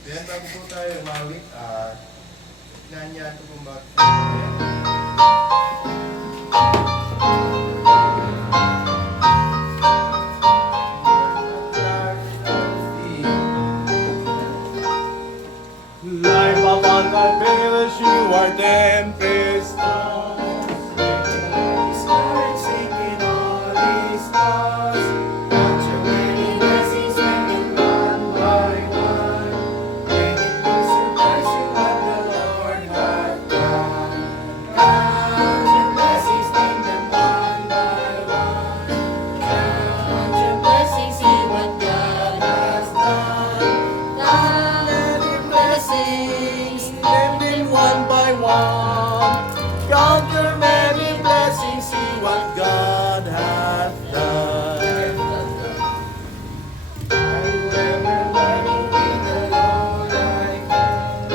Then bago po tayo mawit at nanya ito po bakit Life upon the village, you are tempest tossed. Singing all these stars, count your many blessings, hanging one by one. And it will surprise you what the Lord hath done. Count your blessings, name them one by one. Count your blessings, see what God has done. Count your blessings, name them one by one. Count your many blessings, see what God hath done. I will ever learning with the Lord I can.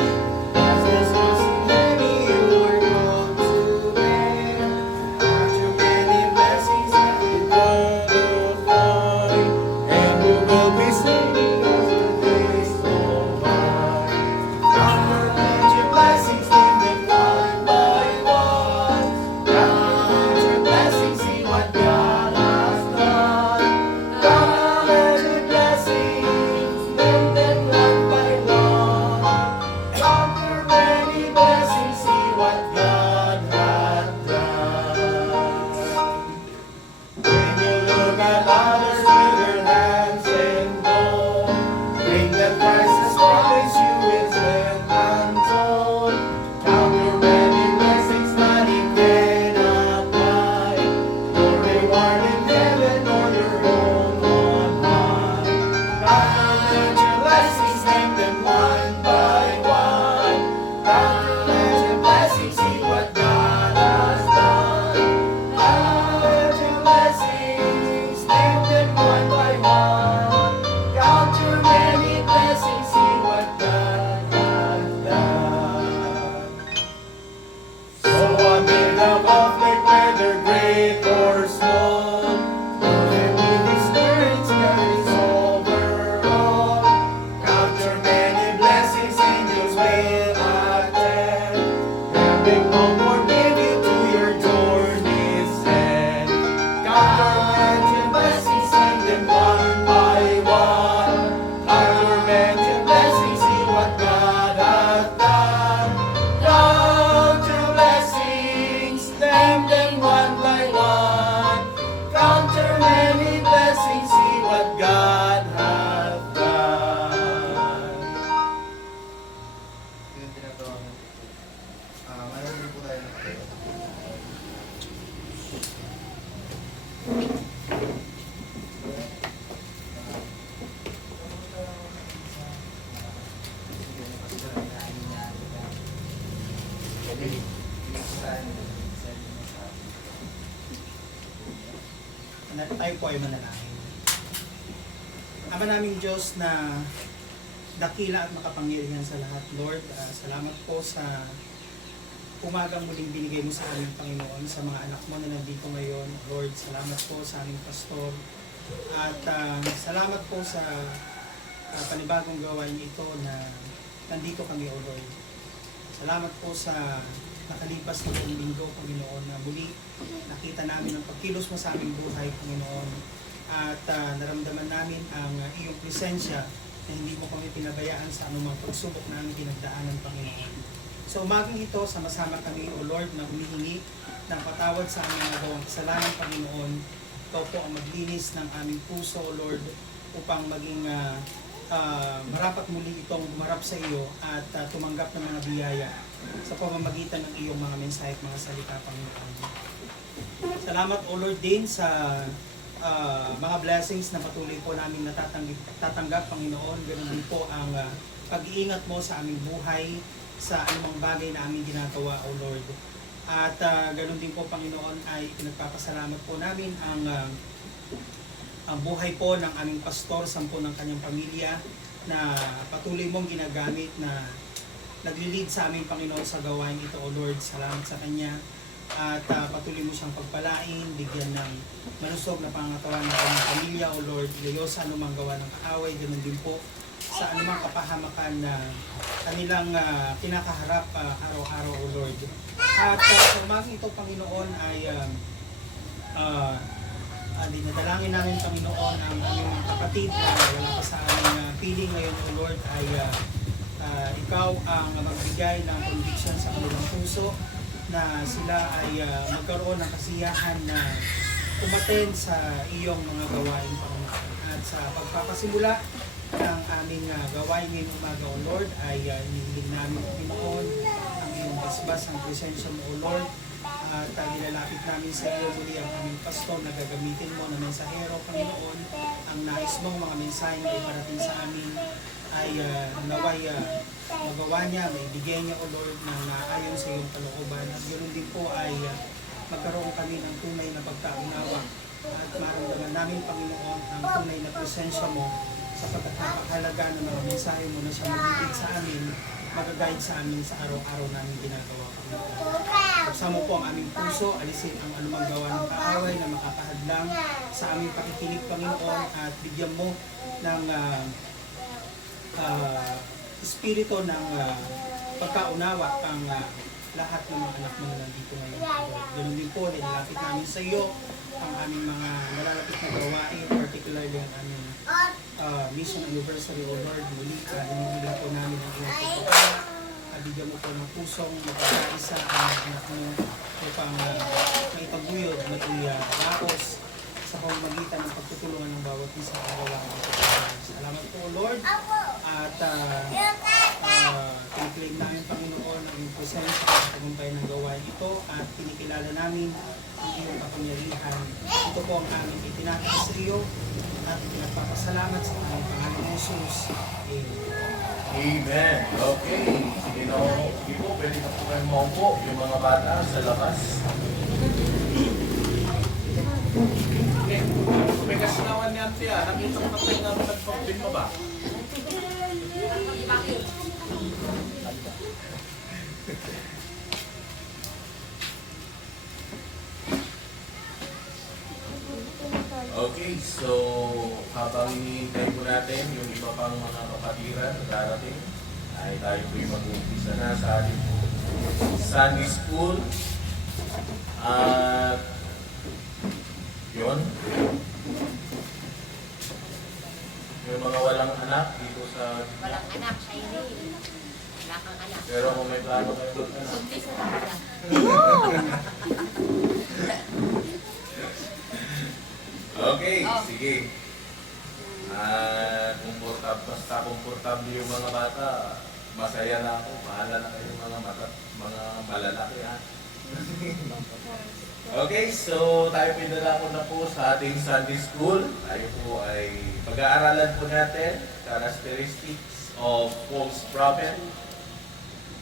As His mercy many you are called to bear. Count your many blessings and you will find. And you will be singing As the days go by. Count your blessings, name them one by one. Count your blessings, see what God has done. Count your blessings, name them one by one. Count your many blessings, see what God hath done. When you look at others with their hands in gold, think that Christ has promised you is then untold. Count your many blessings that He cannot buy, no reward in heaven or your own on high. Count your blessings, name them one by one. Count your blessings, see what God has done. Count your blessings, name them one by one. Count your many blessings, see what God has done. so amid the conflict, whether great or small. Don't let me discourage, God is over all. Count your many blessings, angels will attend. Heaven will forgive you to your journey's end. Count your many blessings, name them one by one. Count your many blessings, see what God hath done. Count your blessings, name them one by one. Count your many blessings, see what God hath done. Yung tinatawagan ko po. Maraming po tayo nakatayo. Tayo po ay manalangin. Ama naming Diyos na dakila at makapangyarihan sa lahat, Lord, salamat po sa umagang muling binigay mo sa aming Panginoon, sa mga anak mo na nandito ngayon. Lord, salamat po sa aming pastor. At salamat po sa panibagong gawain ito na nandito kami, O Lord. Salamat po sa nakalipas na buong linggo, Panginoon, na muli nakita namin ang pagkilos mo sa aming buhay, Panginoon. At naramdaman namin ang iyong presensya na hindi mo kami pinabayaan sa anumang pagsubok na aming pinagdaanan, Panginoon. So umagang ito, sama-sama kami, O Lord, na humihingi ng patawad sa aming nagawang kasalanan, Panginoon. Ikaw po ang maglinis ng aming puso, O Lord, upang maging marapat muli itong humarap sa iyo at tumanggap ng mga biyaya sa pamamagitan ng iyong mga mensahe at mga salita, Panginoon. Salamat, O Lord, din sa mga blessings na patuloy po namin natatanggap, Panginoon. Ganun din po ang pag-iingat mo sa aming buhay, sa anumang bagay na aming ginagawa, O Lord. At ganun din po, Panginoon, ay pinagpapasalamat po namin ang buhay po ng aming pastor, sampo ng kanyang pamilya, na patuloy mong ginagamit na nagli-lead sa aming Panginoon sa gawain ito, O Lord. Salamat sa kanya. at patuloy mo siyang pagpalain, bigyan ng malusog na pangatawan ng kanyang pamilya, O Lord, ilayo sa anumang gawa ng kaaway, ganoon din po sa anumang kapahamakan na kanilang kinakaharap araw-araw, O Lord. At sa umagang ito, Panginoon, ay dinadalangin namin, Panginoon, ang aming mga kapatid na wala pa sa aming piling ngayon, O Lord, ay ikaw ang magbigay ng conviction sa kanilang puso na sila ay magkaroon ng kasiyahan na umaten sa iyong mga gawain, Panginoon. At sa pagpapasimula ng aming gawain ngayong umaga, O Lord, ay inihiling namin, Panginoon, ang iyong basbas, ang presensya mo, O Lord. At nilalapit namin sa iyo muli ang aming pastor na gagamitin mo na mensahero, Panginoon. Ang nais mong mga mensahe na iparating sa amin ay naway magawa niya, maibigay niya, O Lord, na naayon sa iyong kalooban. At ganoon din po ay magkaroon kami ng tunay na pagkaunawa at maramdaman namin, Panginoon, ang tunay na presensya mo sapagkat napakahalaga ng mga mensahe mo na siya magiging sa amin, mag-guide sa amin sa araw-araw namin ginagawa, Panginoon. Buksan mo po ang aming puso, alisin ang anumang gawa ng kaaway na makakahadlang sa aming pakikinig, Panginoon, at bigyan mo ng espiritu ng pagkaunawa ang lahat ng mga anak mo na nandito ngayon. Ganun din po, nilalapit namin sa iyo ang aming mga nalalapit na gawain, particularly ang aming mission anniversary, O Lord. Muli, hinihiling po namin ang iyong pagpapala. Bigyan mo po ng pusong magkakaisa ang anak mo upang maitaguyod, maiyakos sa pamamagitan ng pagtutulungan ng bawat isa araw-araw. Salamat po, Lord. At kiniklaim namin, Panginoon, ang iyong presensya sa tagumpay ng gawain ito at kinikilala namin ang iyong kapangyarihan. Ito po ang aming itinataas sa iyo at pinagpapasalamat sa aming Panginoong Jesus. Amen. Amen. Okay. Sige na po, pwede na po kayo maupo yung mga bata sa labas. Okay. May kasinawan niya siya. Nakita ko na tayo nga nagpapin mo ba? Okay, so habang hinihintay po natin yung iba pang mga kapatiran na darating, ay tayo po yung mag-uumpisa na sa ating Sunday School. At yun, yung mga walang anak dito sa... Walang anak, siya hindi. Wala kang anak. Pero kung may plano kayo mag-anak. Buntis na talaga. Okay, sige. Basta komportable yung mga bata, masaya na ako. Bahala na kayo mga malalaki, ha? Okay, so tayo pinalako na po sa ating Sunday School. Tayo po ay pag-aaralan po natin characteristics of false prophet.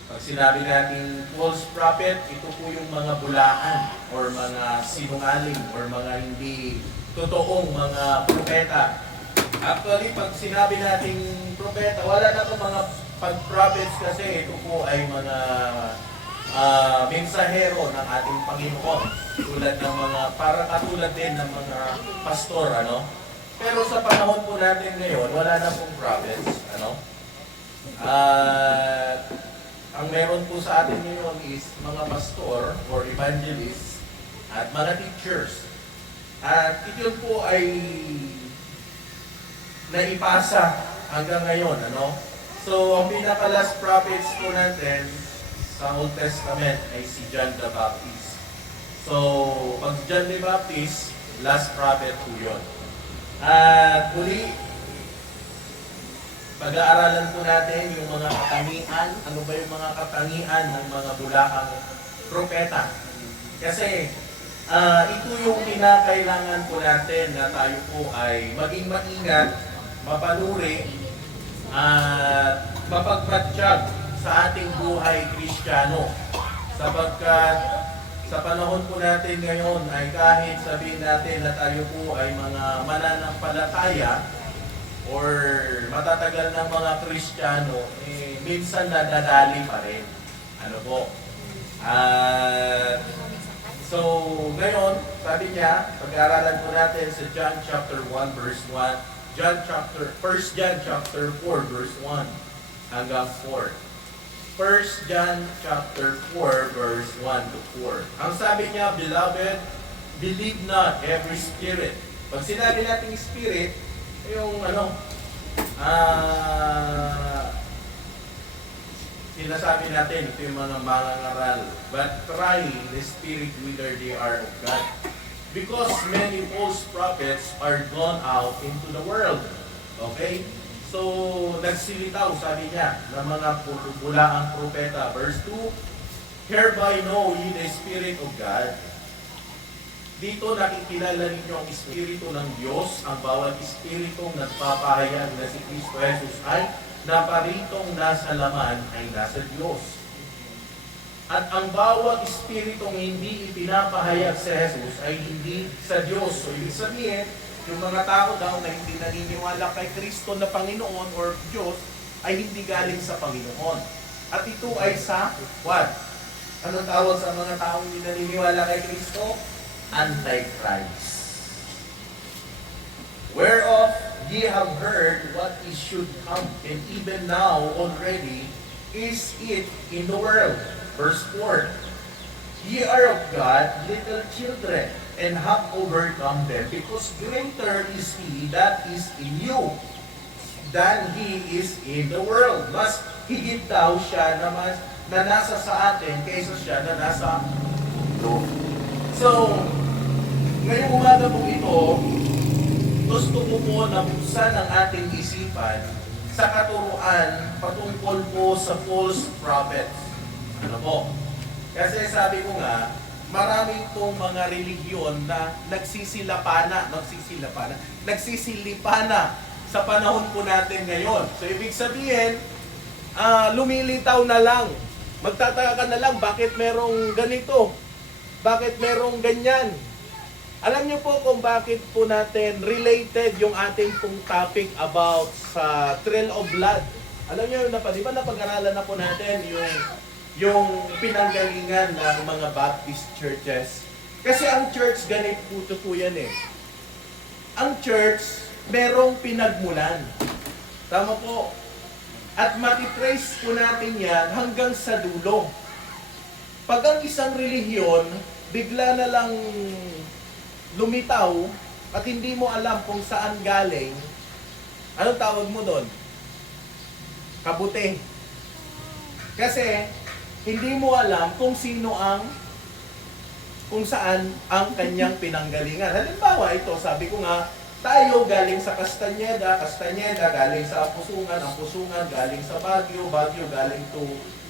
Pag sinabi natin false prophet, ito po yung mga bulaan or mga sinungaling or mga hindi totoong mga propeta. Actually, pag sinabi nating propeta, wala na itong mga pag-prophets kasi ito po ay mga mensahero ng ating Panginoon. Tulad ng mga, para katulad din ng mga pastor, ano? Pero sa panahon po natin ngayon, wala na pong prophets, ano? Ang meron po sa atin ngayon is mga pastor or evangelists at mga teachers. At ito po ay naipasa hanggang ngayon, ano? So, ang pinaka-last prophets po natin sa Old Testament ay si John the Baptist. So, pag si John the Baptist, last prophet po yun. At muli, pag-aaralan po natin yung mga katangian, ano ba yung mga katangian ng mga bulaang propeta. Kasi, ito yung kinakailangan po natin na tayo po ay maging maingat, mapanuri, at mapagmatsyag sa ating buhay Kristiyano. Sapagkat sa panahon po natin ngayon ay kahit sabihin natin na tayo po ay mga mananampalataya or matatagal ng mga Kristiyano, minsan nadadali pa rin. Ano po? At So, ngayon, sabi niya, pag-aaralan po natin sa John chapter 1 verse 1, 1 John chapter 4 verse 1 hanggang 4. 1 John chapter 4 verse 1 to 4. Ang sabi niya, Beloved, believe not every spirit. Pag sinabi natin spirit, yung sinasabi natin, ito yung mga mangangaral. But try the spirit whether they are of God. Because many false prophets are gone out into the world. Okay? So, nagsilitaw, sabi niya, ng mga bulaang propeta. Verse 2, Hereby know ye the Spirit of God. Dito nakikilala ninyo ang Espiritu ng Diyos. Ang bawat Espiritong nagpapahayag na si Kristo Jesus ay naparitong nasa laman ay nasa Diyos. At ang bawat Espiritong hindi ipinapahayag sa Jesus ay hindi sa Diyos. So, ibig sabihin, yung mga tao daw na hindi naniniwala kay Kristo na Panginoon or Diyos ay hindi galing sa Panginoon. At ito ay sa what? Anong tawag sa mga taong hindi naniniwala kay Kristo? Antichrist. Whereof ye have heard what is should come, and even now already is it in the world. Verse 4, Ye are of God, little children, and have overcome them, because greater is He that is in you than he is in the world. Mas higit daw siya na nasa sa atin kaysa siya na nasa mundo. So, ngayong umaga po ito, gusto ko po na buksan ang ating isipan sa katuruan patungkol po sa false prophets. Ano po? Kasi sabi ko nga, marami pong mga relihiyon na nagsisilipana sa panahon po natin ngayon. So, ibig sabihin, lumilitaw na lang. Magtataka ka na lang, bakit merong ganito? Bakit merong ganyan? Alam niyo po kung bakit po natin related yung ating pong topic about sa Trail of Blood. Alam niyo na pa, di ba napag-aralan na po natin yung pinanggalingan ng mga Baptist churches. Kasi ang church, ganito po yan eh. Ang church, merong pinagmulan. Tama po. At matitrace po natin yan hanggang sa dulo. Pag ang isang relihiyon, bigla na lang lumitaw at hindi mo alam kung saan galing, anong tawag mo doon? Kabuti. Kasi, hindi mo alam kung saan ang kanyang pinanggalingan. Halimbawa, ito, sabi ko nga, tayo galing sa Castañeda galing sa Ampusungan galing sa Baguio galing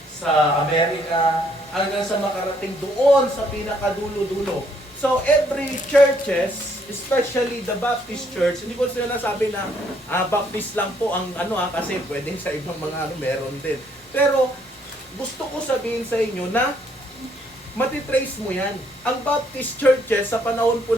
sa Amerika, hanggang sa makarating doon sa pinakadulo-dulo. So, every churches, especially the Baptist Church, hindi ko sila nasabi na Baptist lang po ang kasi pwedeng sa ibang mga meron din. Pero, gusto ko sabihin sa inyo na matitrace mo yan. Ang Baptist churches sa panahon po